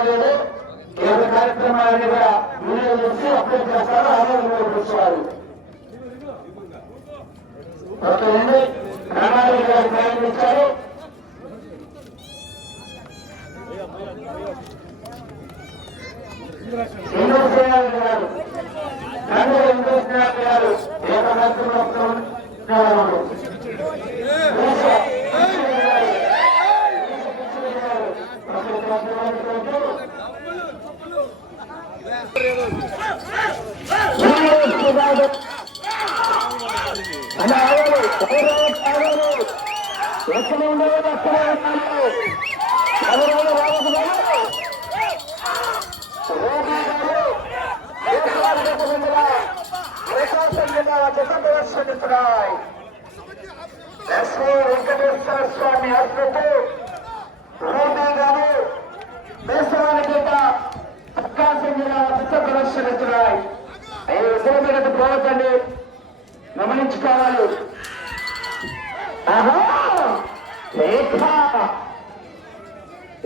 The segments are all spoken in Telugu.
లేదు ఈ యొక్క కార్యక్రమాన్ని కూడా వీడియో చేసి అప్లోడ్ చేస్తారు ఆనందంగా కూర్చోవాలి ఓకే అండి రామారెడ్డి గారు ప్రయాణించారు ఇంద్రసేనారెడ్డి గారు తండ్రి ఇంద్రసేనారెడ్డి గారు ఏక మంత్రులు ఉన్నారు ఎక్కడ ఉండేవాళ్ళు అక్కడే ఉన్నారు ఎవరైనా రావద్దు గారు రోగి గారు ప్రకాశం జిల్లా జత ప్రదర్శనిస్తున్నాయి ఎస్వి వెంకటేశ్వర స్వామి ఆశ్రతో రోగి గారు గమనించుకోవాలి ఆహా! రేఖ!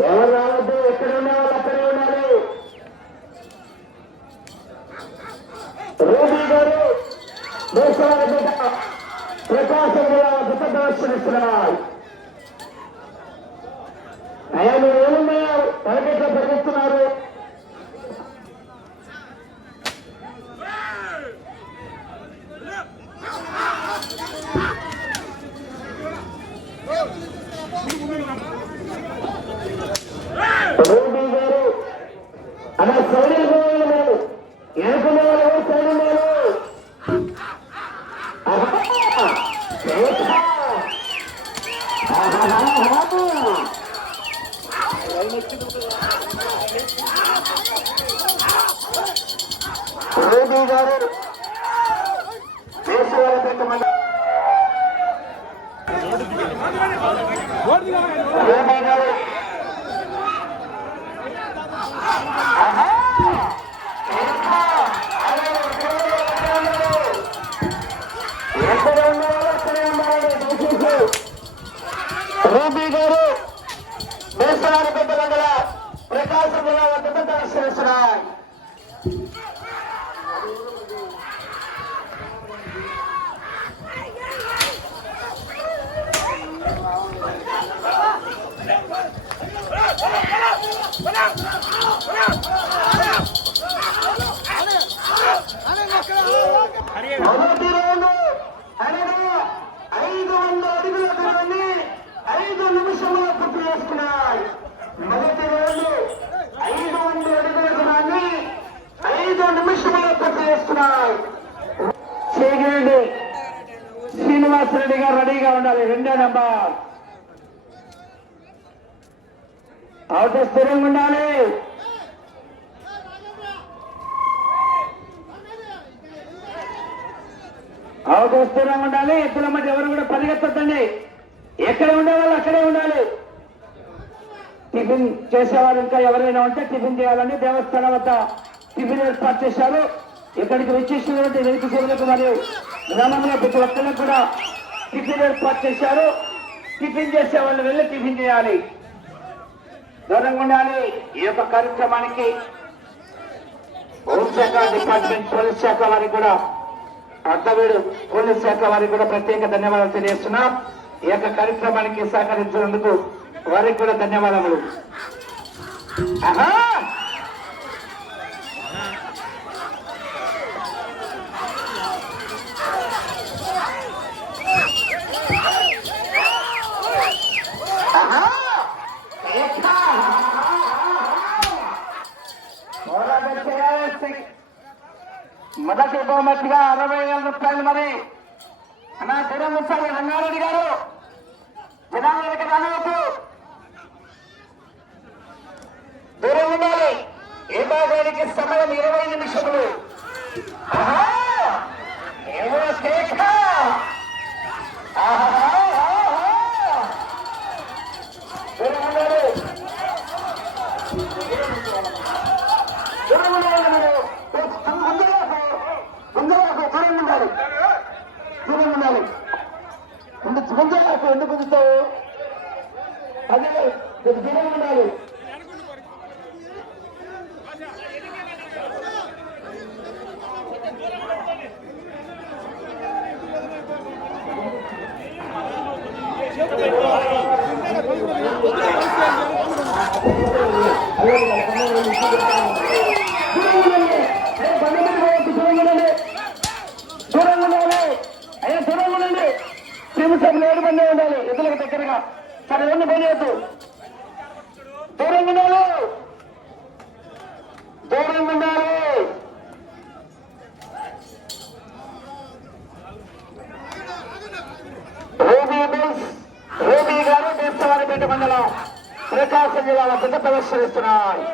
ఎవరు రావద్దు ఎక్కడ ఉన్న అక్కడే ఉండాలి. రూబీ గారు దేశాల బిడ్డ ప్రకాశం జిల్లా గత ప్రదర్శనిస్తున్నారు అయ్యా తరగతిలో పరిగెత్తున్నారు రూబీ గారు అలా సైడ్ పోవాలి మీరు వెనుకున్న వాళ్ళు సైడ్ ఉన్నారు ఆహా! రేఖ! ఆహాహాహా! రెడ్డి గారు దేశవాళ గారు ప్రకాశం జిల్లా వద్ద దర్శనిస్తున్నాయి మొదటి ఉండాలి. రెండో నెంబర్. అవుట్ స్థిరంగా ఉండాలి. అవుట్ స్థిరంగా ఉండాలి. ఎత్తుల మధ్య ఎవరు కూడా పరిగెత్తద్దండి. ఎక్కడ ఉండేవాళ్ళు అక్కడే ఉండాలి. టిఫిన్ చేసేవారు ఇంకా ఎవరైనా ఉంటే టిఫిన్ చేయాలని దేవస్థానం వద్ద టిఫిన్ ఏర్పాటు చేశారు. ఇక్కడికి వచ్చేసినటువంటి వెనుక సేవలకు మరియు గ్రామంలో ప్రతి ఒక్కరికి కూడా టిఫిన్ ఏర్పాటు చేశారు టిఫిన్ చేసే వాళ్ళు వెళ్ళి టిఫిన్ చేయాలి దూరంగా ఉండాలి ఈ యొక్క కార్యక్రమానికి హోంశాఖ డిపార్ట్మెంట్ పోలీస్ శాఖ వారికి కూడా అర్థవేడు పోలీస్ శాఖ వారికి కూడా ప్రత్యేక ధన్యవాదాలు తెలియజేస్తున్నాం ఈ యొక్క కార్యక్రమానికి సహకరించినందుకు వారికి కూడా ధన్యవాదములు ఆహా! ఆహా! మొదటి అరవై వేల రూపాయలు మరి. అన్నా దూరం ఉంచాలి రంగారెడ్డి గారు జనాలు రానవద్దు దూరం ఉండాలి. ఏ భాగానికి సమయం ఇరవై నిమిషములు. ఆహా! ఆశ్రయిస్తున్నాయి.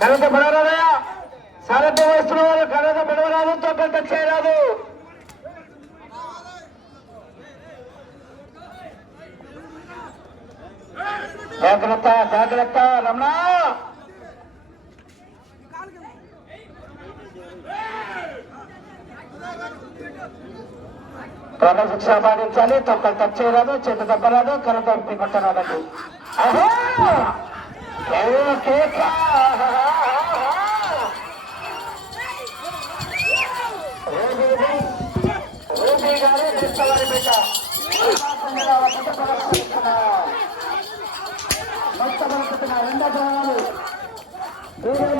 కరెంట్ పడరాదయా సారథ్యం వస్తున్న వాళ్ళు కరెంట్ పడవరాదు తొక్కలు చేయరాదు. జాగ్రత్త జాగ్రత్త రమణ. క్రమశిక్షణ పాటించాలి. తొక్కలు టచ్ చేయరాదు చెట్టు తప్పరాదు కరెంట్ ఒప్పి కొట్టరాదండి. రెండో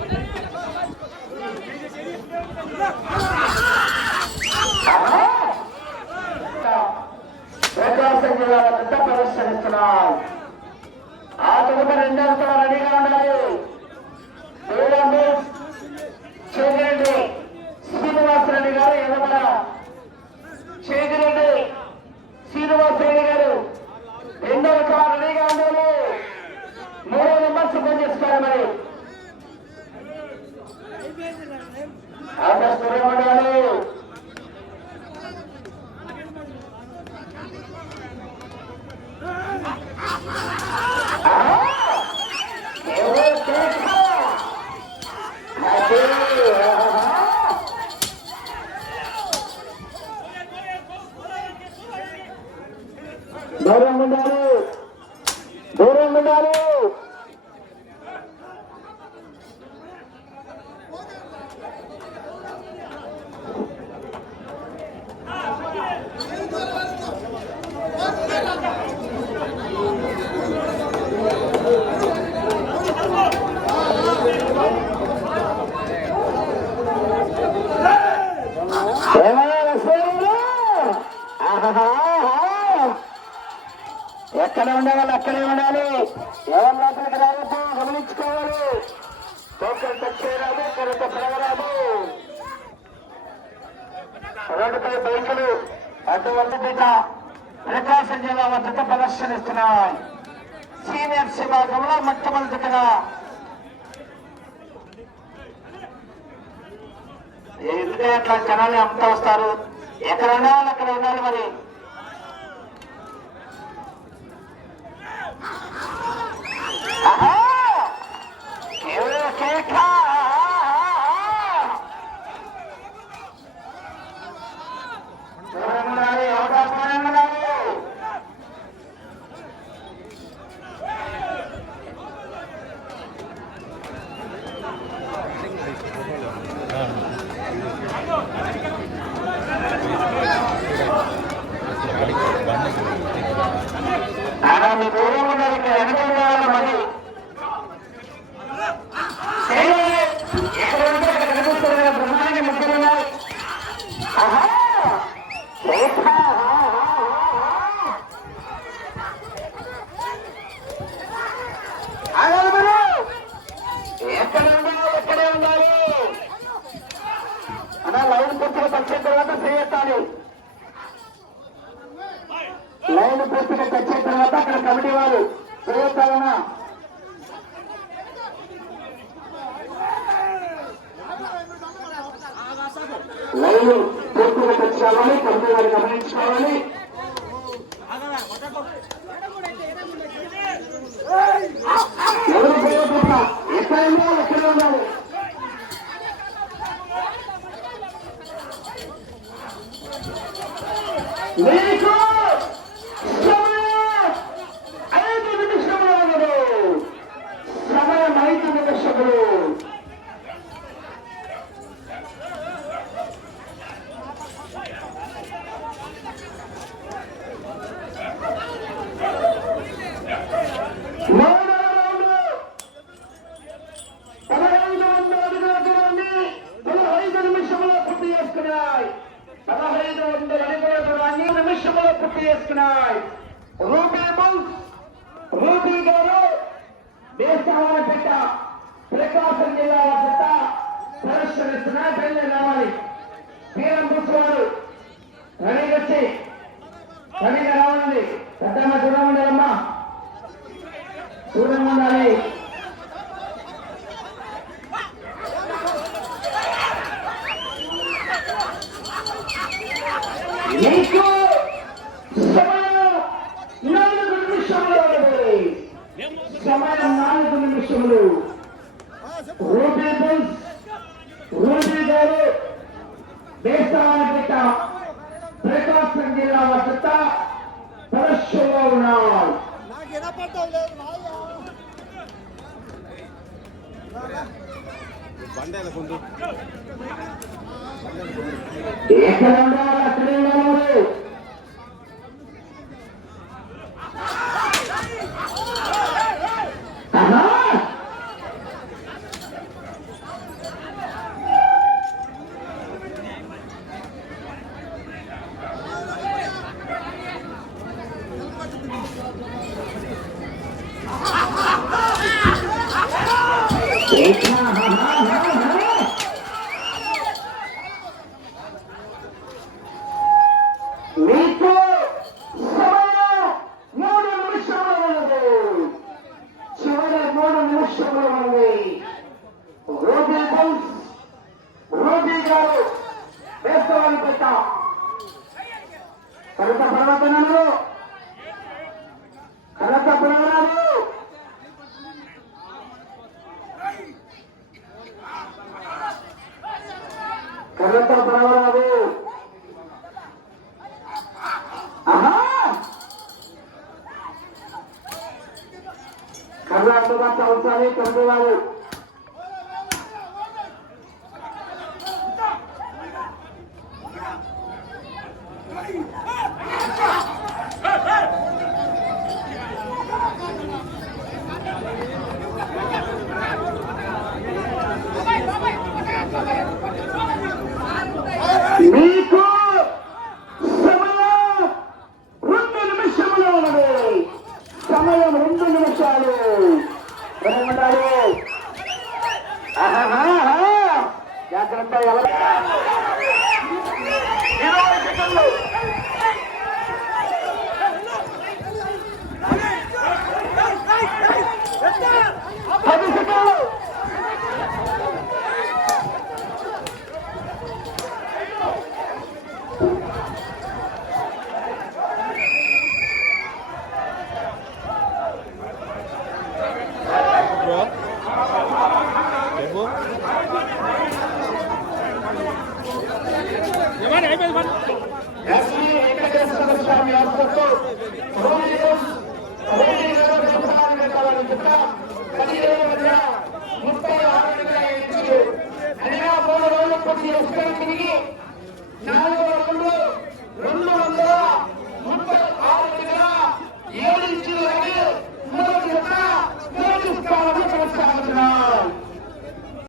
యొక్క ప్రోగ్రాము రోడ్డుపై బైకులు అటువంటి పీట ప్రకాశం జిల్లా వద్ద ప్రదర్శనిస్తున్నాయి. సీనియర్ విభాగంలో మొట్టమొదటిగా ఎందుకంటే అట్లా జనాలు అమ్ముతా వస్తారు? ఎక్కడ ఉండాలి అక్కడ ఉండాలి మరి? లైన్ పూర్తిగా పెంచుకోవాలి కంపెనీ వారు గమనించుకోవాలి. సనాతనంగా రావాలి వీరం కూర్చున్నారు. రవికి వచ్చి రవిగా రావాలండి పెద్దమ్మ దూరం ఉండాలమ్మా. దూరం ఉండాలి. నీకు నాలుగు రూపీ గారు దేశానికిట ప్రకాశం జిల్లా వద్ద తరచుగా ఉన్నారు. బండి ఎక్కడ ఉండాలి పర్వతనములు జాగ్రత్త ఎలా వెంకటేశ్వర స్వామి ఆసుపత్రి